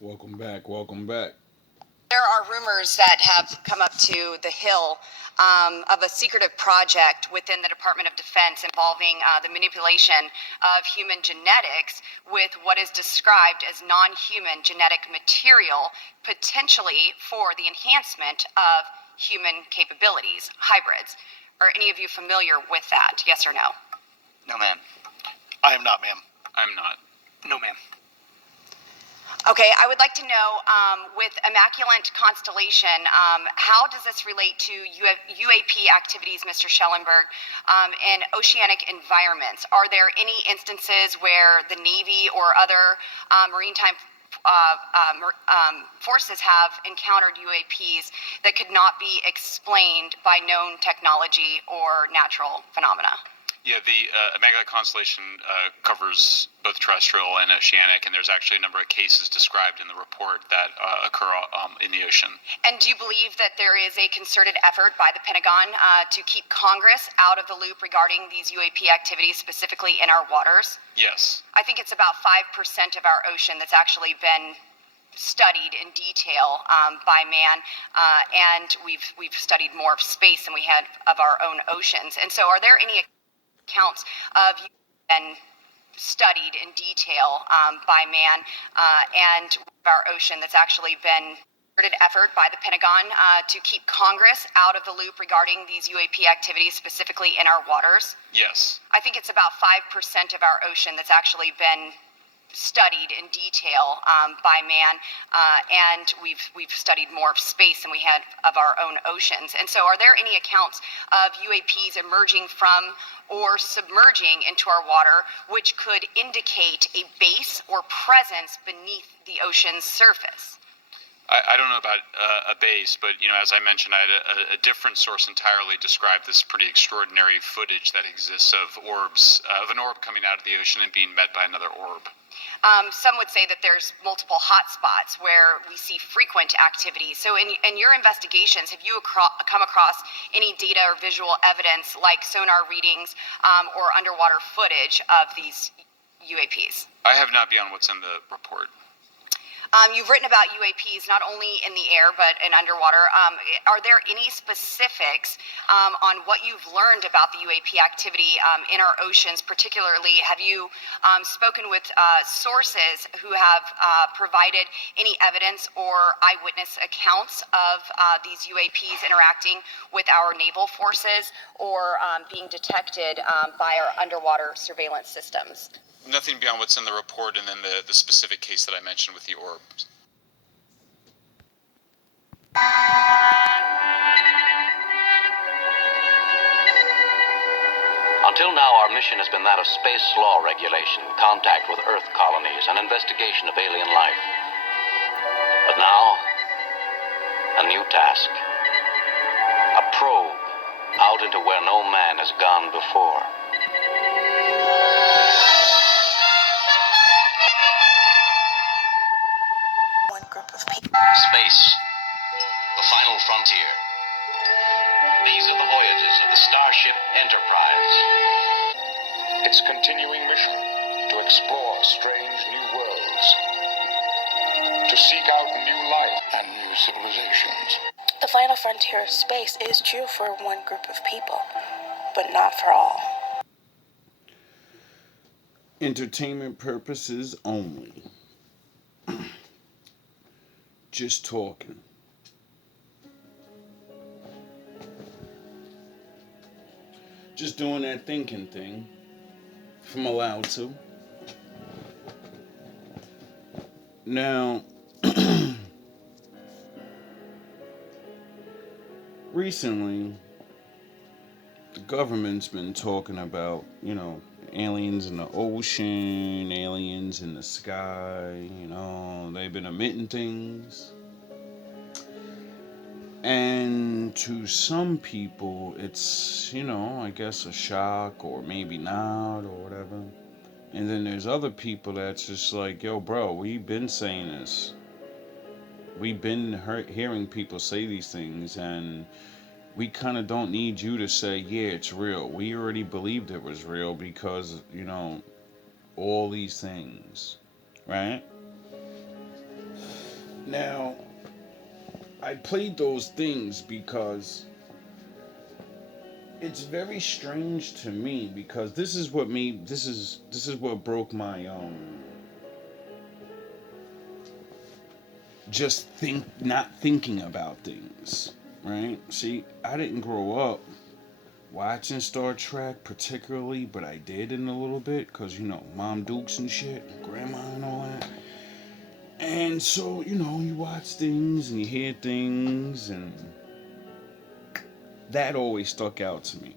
Welcome back. Welcome back. There are rumors that have come up to the Hill of a secretive project within the Department of Defense involving the manipulation of human genetics with what is described as non-human genetic material, potentially for the enhancement of human capabilities, hybrids. Are any of you familiar with that? Yes or no? No, ma'am. I am not, ma'am. I'm not. No, ma'am. Okay, I would like to know, with Immaculate Constellation, how does this relate to UAP activities, Mr. Schellenberg, in oceanic environments? Are there any instances where the Navy or other maritime forces have encountered UAPs that could not be explained by known technology or natural phenomena? Yeah, the Immaculate Constellation covers both terrestrial and oceanic, and there's actually a number of cases described in the report that occur in the ocean. And do you believe that there is a concerted effort by the Pentagon to keep Congress out of the loop regarding these UAP activities, specifically in our waters? Yes. I think it's about 5% of our ocean that's actually been studied in detail by man, and we've studied more of space than we had of our own oceans. And so, are there any accounts of been studied in detail by man and our ocean that's actually been concerted effort by the Pentagon to keep Congress out of the loop regarding these UAP activities, specifically in our waters? Yes. I think it's about 5% of our ocean that's actually been studied in detail by man, and we've studied more of space than we had of our own oceans. And so, are there any accounts of UAPs emerging from or submerging into our water, which could indicate a base or presence beneath the ocean's surface? I don't know about a base, but as I mentioned, I had a different source entirely describe this pretty extraordinary footage that exists of orbs, of an orb coming out of the ocean and being met by another orb. Some would say that there's multiple hotspots where we see frequent activity. So in your investigations, have you come across any data or visual evidence like sonar readings or underwater footage of these UAPs? I have not beyond what's in the report. You've written about UAPs not only in the air but in underwater. Are there any specifics on what you've learned about the UAP activity in our oceans? Particularly, have you spoken with sources who have provided any evidence or eyewitness accounts of these UAPs interacting with our naval forces or being detected by our underwater surveillance systems? Nothing beyond what's in the report, and then the specific case that I mentioned with the orbs. Until now, our mission has been that of space law regulation, contact with Earth colonies, and investigation of alien life. But now, a new task. A probe out into where no man has gone before. Space, the final frontier. These are the voyages of the Starship Enterprise. Its continuing mission to explore strange new worlds, to seek out new life and new civilizations. The final frontier of space is true for one group of people, but not for all. Entertainment purposes only. Just talking. Just doing that thinking thing. If I'm allowed to. Now, recently, the government's been talking about, aliens in the ocean, aliens in the sky, they've been emitting things. And to some people, it's, I guess a shock or maybe not or whatever. And then there's other people that's just like, yo, bro, we've been saying this. We've been hearing people say these things, and we kind of don't need you to say, yeah, it's real. We already believed it was real because, all these things, right? Now, I played those things because it's very strange to me, because this is what broke my not thinking about things, right? See, I didn't grow up watching Star Trek particularly, but I did in a little bit, because Mom Dukes and shit, Grandma and all that. And so, you watch things and you hear things, and that always stuck out to me.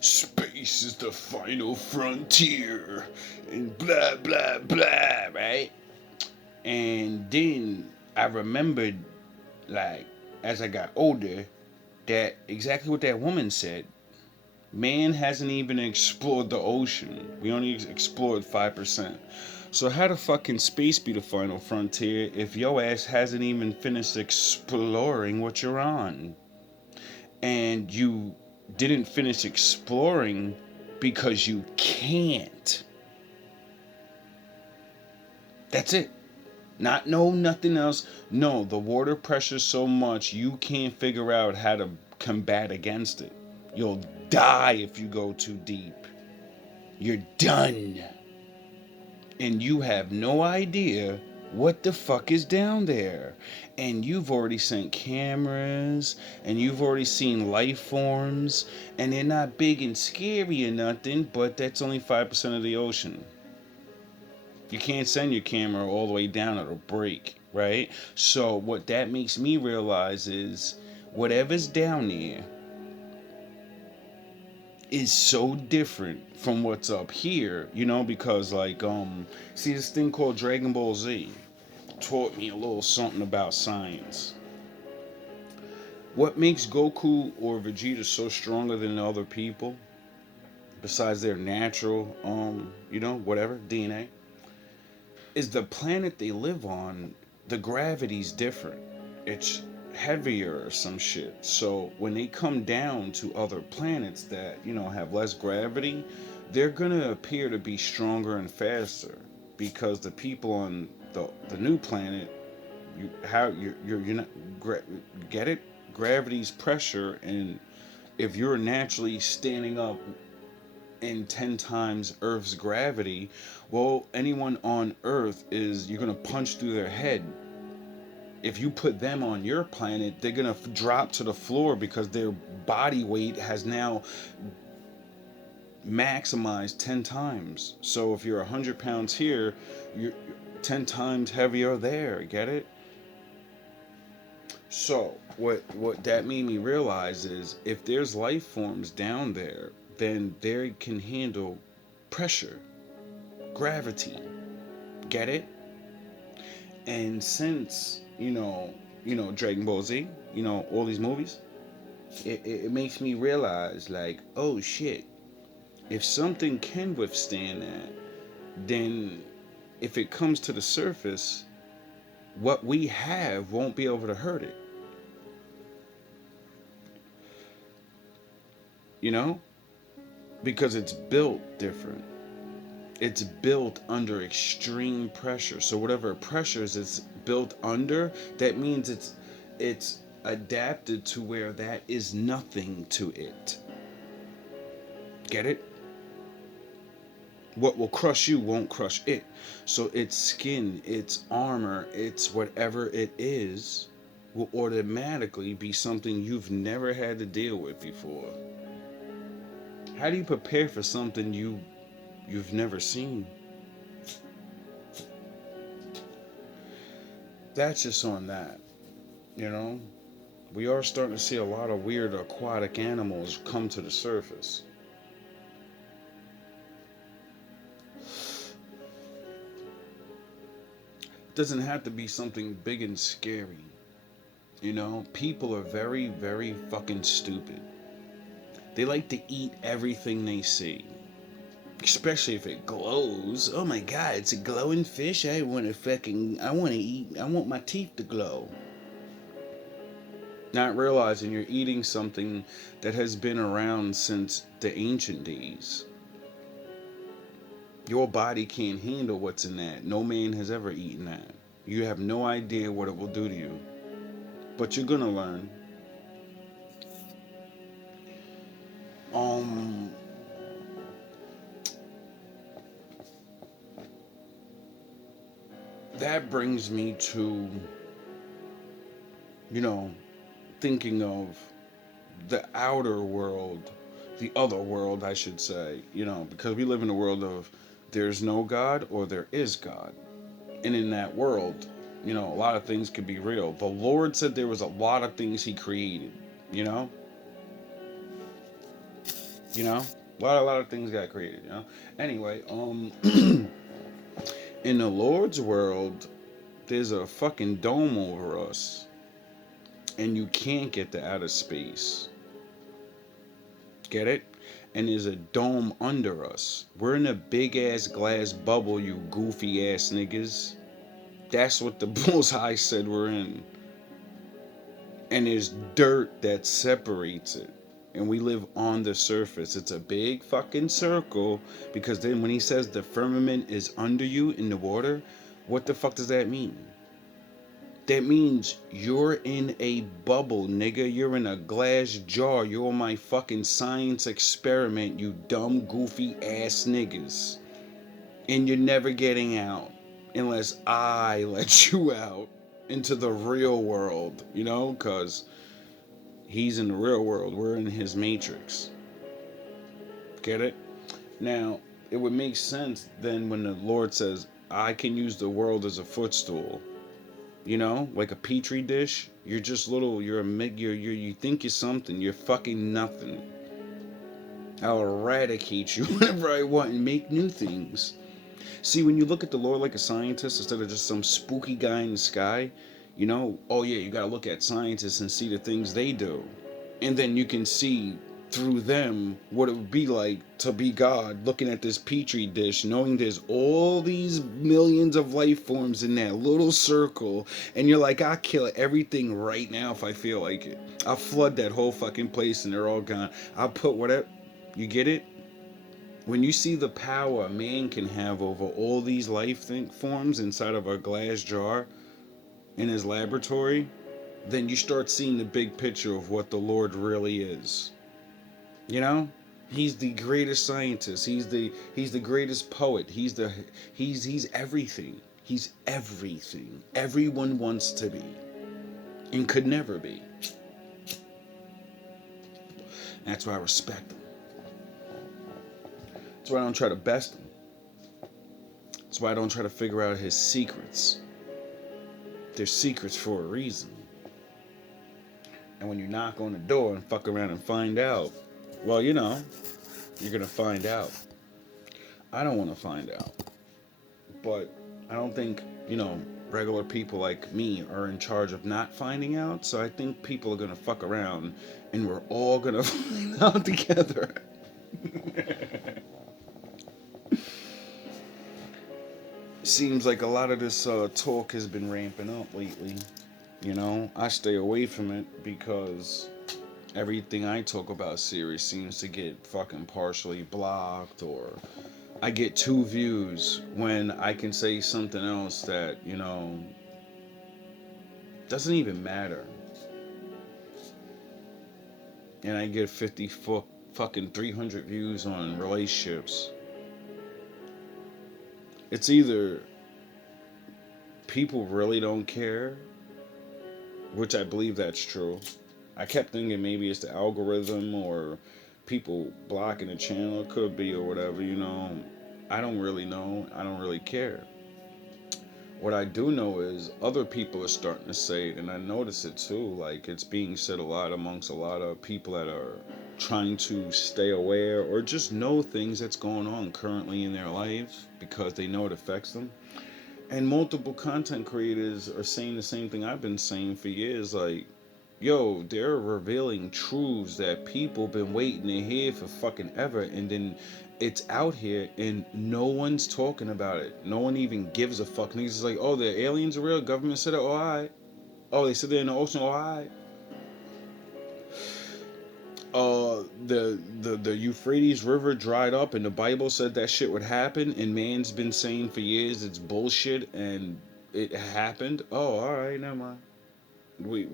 Space is the final frontier, and blah, blah, blah, right? And then I remembered, like, as I got older, that exactly what that woman said. Man hasn't even explored the ocean. We only explored 5%. So how the fuck can space be the final frontier if your ass hasn't even finished exploring what you're on? And you didn't finish exploring because you can't. That's it. Nothing else. No, the water pressure's so much you can't figure out how to combat against it. You'll die if you go too deep. You're done. And you have no idea what the fuck is down there. And you've already sent cameras, and you've already seen life forms, and they're not big and scary or nothing, but that's only 5% of the ocean. You can't send your camera all the way down, it'll break, right? So what that makes me realize is whatever's down there is so different from what's up here, because see, this thing called Dragon Ball Z taught me a little something about science. What makes Goku or Vegeta so stronger than other people, besides their natural, whatever, DNA, is the planet they live on. The gravity's different. It's heavier or some shit. So when they come down to other planets that, have less gravity, they're gonna appear to be stronger and faster, because the people on the new planet, you're not get it? Gravity's pressure, and if you're naturally standing up in 10 times Earth's gravity, well, anyone on Earth you're gonna punch through their head. If you put them on your planet, they're gonna drop to the floor because their body weight has now maximized 10 times. So if you're 100 pounds here, you're 10 times heavier there. Get it? So what that made me realize is, if there's life forms down there, then they can handle pressure, gravity. Get it? And since Dragon Ball Z, all these movies, it makes me realize, like, oh shit, if something can withstand that, then if it comes to the surface, what we have won't be able to hurt it. Because it's built different. It's built under extreme pressure. So whatever pressures it's built under, that means it's adapted to where that is nothing to it. Get it? What will crush you won't crush it. So its skin, its armor, its whatever it is, will automatically be something you've never had to deal with before. How do you prepare for something you've never seen? That's just on that. We are starting to see a lot of weird aquatic animals come to the surface. It doesn't have to be something big and scary. People are very, very fucking stupid. They like to eat everything they see. Especially if it glows. Oh my god, it's a glowing fish. I want my teeth to glow. Not realizing you're eating something that has been around since the ancient days. Your body can't handle what's in that. No man has ever eaten that. You have no idea what it will do to you. But you're gonna learn. Um that brings me to, you know, thinking of the outer world, the other world, I should say, because we live in a world of there's no God or there is God. And in that world, a lot of things could be real. The Lord said there was a lot of things He created, you know, a lot of things got created. Anyway, in the Lord's world, there's a fucking dome over us, and you can't get to outer space. Get it? And there's a dome under us. We're in a big ass glass bubble, you goofy ass niggas. That's what the Most High said we're in. And there's dirt that separates it. And we live on the surface. It's a big fucking circle. Because then when he says the firmament is under you in the water, what the fuck does that mean? That means you're in a bubble, nigga. You're in a glass jar. You're on my fucking science experiment, you dumb, goofy ass niggas. And you're never getting out unless I let you out into the real world, because he's in the real world. We're in his matrix. Get it? Now, it would make sense then when the Lord says, I can use the world as a footstool. Like a petri dish. You're just little. You're a you think you're something. You're fucking nothing. I'll eradicate you whenever I want and make new things. See, when you look at the Lord like a scientist instead of just some spooky guy in the sky, oh yeah, you gotta look at scientists and see the things they do. And then you can see through them what it would be like to be God, looking at this petri dish, knowing there's all these millions of life forms in that little circle, and you're like, I'll kill everything right now if I feel like it. I'll flood that whole fucking place and they're all gone. I'll put whatever. You get it? When you see the power a man can have over all these life forms inside of a glass jar in his laboratory, then you start seeing the big picture of what the Lord really is. He's the greatest scientist. He's the greatest poet. He's everything. He's everything everyone wants to be and could never be. That's why I respect him. That's why I don't try to best him. That's why I don't try to figure out his secrets. They're secrets for a reason. And when you knock on the door and fuck around and find out, well, you're gonna find out. I don't want to find out. But I don't think, regular people like me are in charge of not finding out. So I think people are gonna fuck around and we're all gonna find out together. Seems like a lot of this talk has been ramping up lately. I stay away from it because everything I talk about serious seems to get fucking partially blocked, or I get 2 views when I can say something else that, doesn't even matter. And I get fucking 300 views on relationships. It's either people really don't care, which I believe that's true. I kept thinking maybe it's the algorithm or people blocking the channel. It could be, or whatever, I don't really know. I don't really care. What I do know is other people are starting to say it, and I notice it too. Like, it's being said a lot amongst a lot of people that are trying to stay aware or just know things that's going on currently in their lives because they know it affects them. And multiple content creators are saying the same thing I've been saying for years. Like, yo, they're revealing truths that people been waiting to hear for fucking ever, and then it's out here and no one's talking about it. No one even gives a fuck. Niggas is like, oh, the aliens are real. Government said it. Oh, alright. Oh, they said they're in the ocean. Oh, alright. The Euphrates River dried up, and the Bible said that shit would happen, and man's been saying for years it's bullshit, and it happened. Oh, all right, never mind.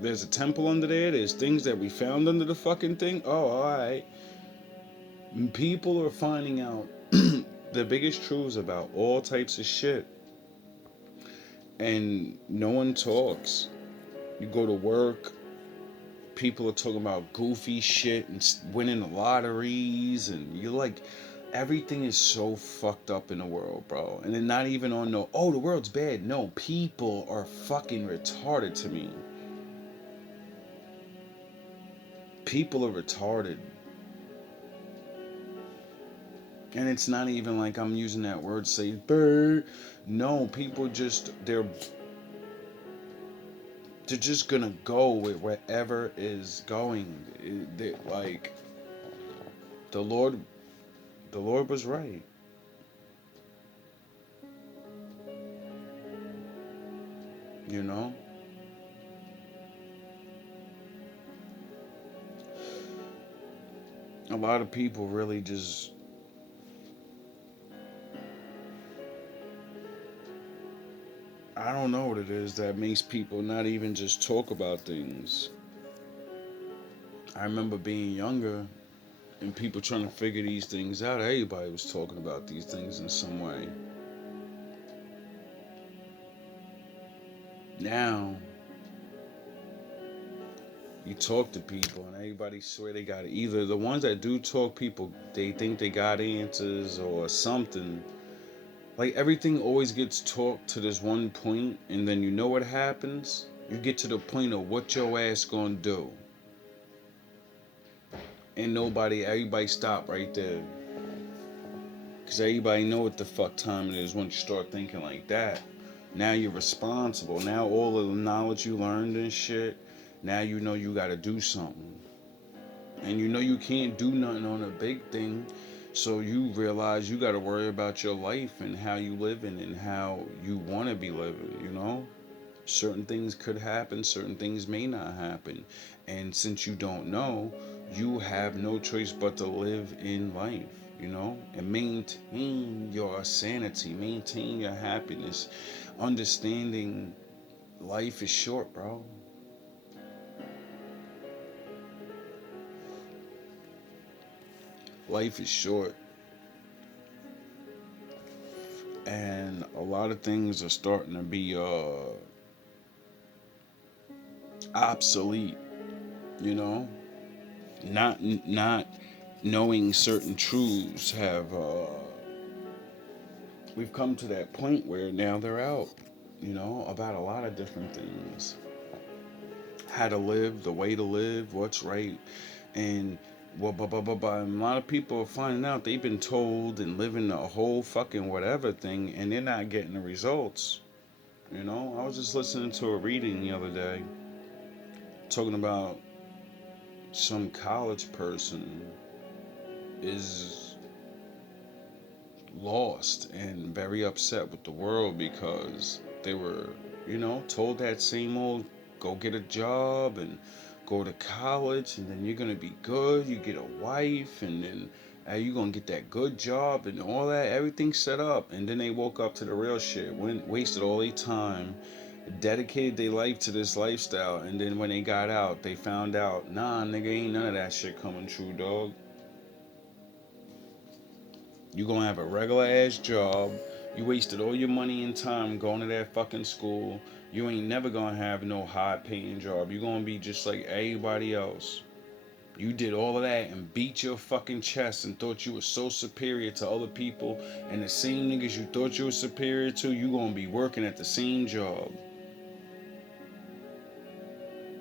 There's a temple under there. There's things that we found under the fucking thing. Oh, all right. People are finding out the biggest truths about all types of shit, and no one talks. You go to work, people are talking about goofy shit and winning the lotteries, and you're like, everything is so fucked up in the world, bro. And then not even on no, oh, the world's bad. No, people are fucking retarded to me. People are retarded. And it's not even like I'm using that word to say, "Brr." No, people just, they're just gonna go with wherever is going. Like, the Lord, the Lord was right. You know? A lot of people really just, I don't know what it is that makes people not even just talk about things. I remember being younger and people trying to figure these things out. Everybody was talking about these things in some way. Now, you talk to people and everybody swear they got it. Either the ones that do talk, people, they think they got answers or something. Like, everything always gets talked to this one point, and then you know what happens? You get to the point of what your ass gonna do. And everybody stop right there. Because everybody know what the fuck time it is once you start thinking like that. Now you're responsible. Now all of the knowledge you learned and shit, now you know you gotta do something. And you know you can't do nothing on a big thing. So you realize you gotta worry about your life and how you living and how you wanna be living, you know? Certain things could happen, certain things may not happen. And since you don't know, you have no choice but to live in life, you know, and maintain your sanity, maintain your happiness, understanding life is short, bro. Life is short. And a lot of things are starting to be obsolete, you know, not knowing certain truths have we've come to that point where now they're out, you know, about a lot of different things. How to live, the way to live, what's right, and well, and a lot of people are finding out they've been told and living a whole fucking whatever thing, and they're not getting the results. You know, I was just listening to a reading the other day talking about some college person is lost and very upset with the world because they were, you know, told that same old go get a job and go to college and then you're gonna be good, you get a wife and then you're gonna get that good job and all that, everything set up, and then they woke up to the real shit, wasted all their time, dedicated their life to this lifestyle, and then when they got out they found out, nah nigga, ain't none of that shit coming true, dog. You gonna have a regular ass job. You wasted all your money and time going to that fucking school. You ain't never gonna have no high paying job. You gonna be just like everybody else. You did all of that and beat your fucking chest and thought you were so superior to other people. And the same niggas you thought you were superior to, you gonna be working at the same job.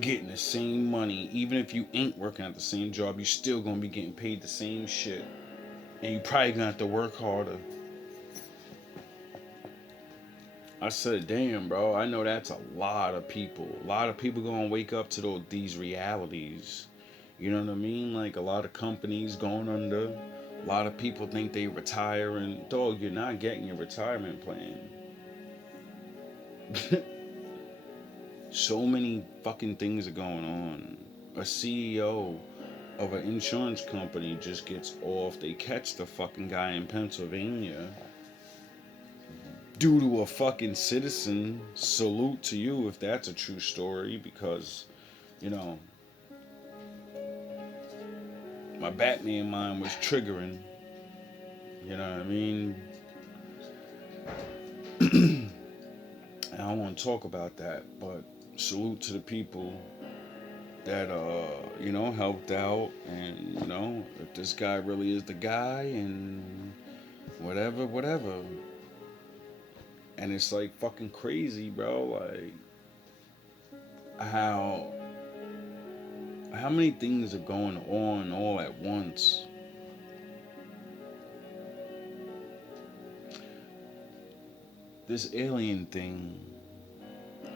Getting the same money. Even if you ain't working at the same job, you still gonna be getting paid the same shit. And you probably gonna have to work harder. I said, damn, bro, I know that's a lot of people. A lot of people gonna wake up to these realities. You know what I mean? Like, a lot of companies going under. A lot of people think they retire, and dog, you're not getting your retirement plan. So many fucking things are going on. A CEO of an insurance company just gets off. They catch the fucking guy in Pennsylvania do to a fucking citizen. Salute to you if that's a true story, because, you know, my Batman mind was triggering. You know what I mean? I don't want to talk about that, but salute to the people that helped out, and if this guy really is the guy, and whatever. And it's like fucking crazy, bro, like how many things are going on all at once. This alien thing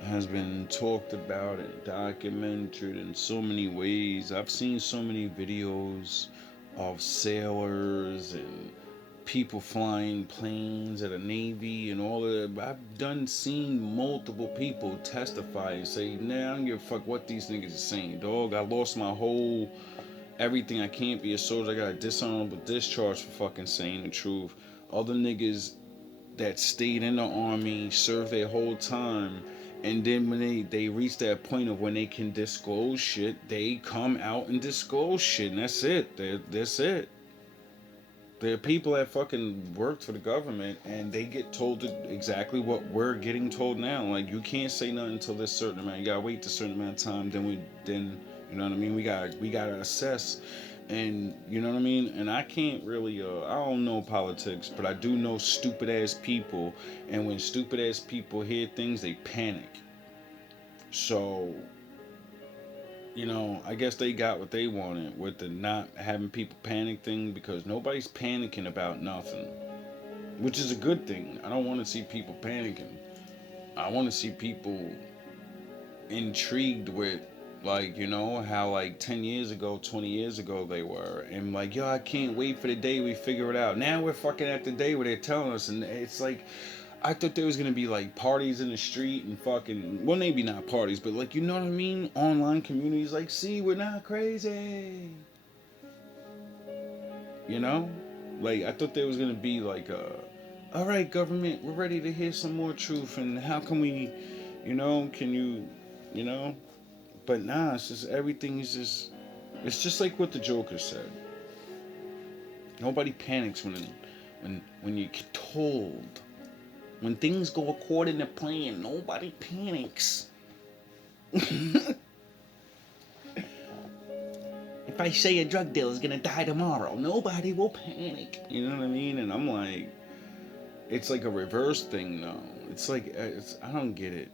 has been talked about and documented in so many ways. I've seen so many videos of sailors and people flying planes at a Navy and all of that. I've seen multiple people testify and say, nah, I don't give a fuck what these niggas are saying, dog. I lost my whole everything. I can't be a soldier. I got a dishonorable discharge for fucking saying the truth. Other niggas that stayed in the army, served their whole time, and then when they reach that point of when they can disclose shit, they come out and disclose shit, and that's it. That's it. There are people that fucking worked for the government, and they get told exactly what we're getting told now. Like, you can't say nothing until this certain amount. You gotta wait a certain amount of time. Then you know what I mean. We gotta assess, and you know what I mean. And I can't really. I don't know politics, but I do know stupid ass people. And when stupid ass people hear things, they panic. So, I guess they got what they wanted with the not having people panic thing, because nobody's panicking about nothing, which is a good thing. I don't want to see people panicking. I want to see people intrigued with, like, how like 10 years ago, 20 years ago they were, and like, yo, I can't wait for the day we figure it out. Now we're fucking at the day where they're telling us, and it's like, I thought there was gonna be like parties in the street and fucking, well, maybe not parties, but like, you know what I mean? Online communities, like, see, we're not crazy. Like, I thought there was gonna be like all right, government, we're ready to hear some more truth, and how can we, can you, but nah, it's just everything is just, it's just like what the Joker said. Nobody panics when you're told. When things go according to plan, nobody panics. If I say a drug dealer is gonna die tomorrow, nobody will panic. You know what I mean? And I'm like, it's like a reverse thing now. It's like, I don't get it.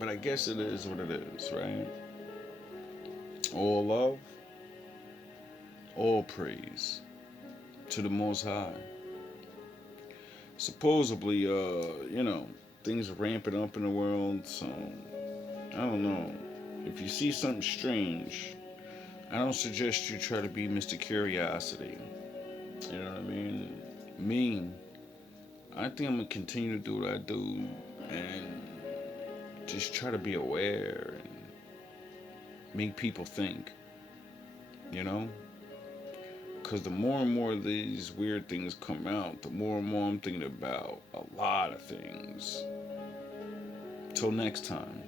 But I guess it is what it is, right? All love, all praise to the Most High. Supposedly, things are ramping up in the world, so I don't know. If you see something strange, I don't suggest you try to be Mr. Curiosity. You know what I mean? Me, I think I'm gonna continue to do what I do and just try to be aware and make people think, Because the more and more of these weird things come out, the more and more I'm thinking about a lot of things. Till next time.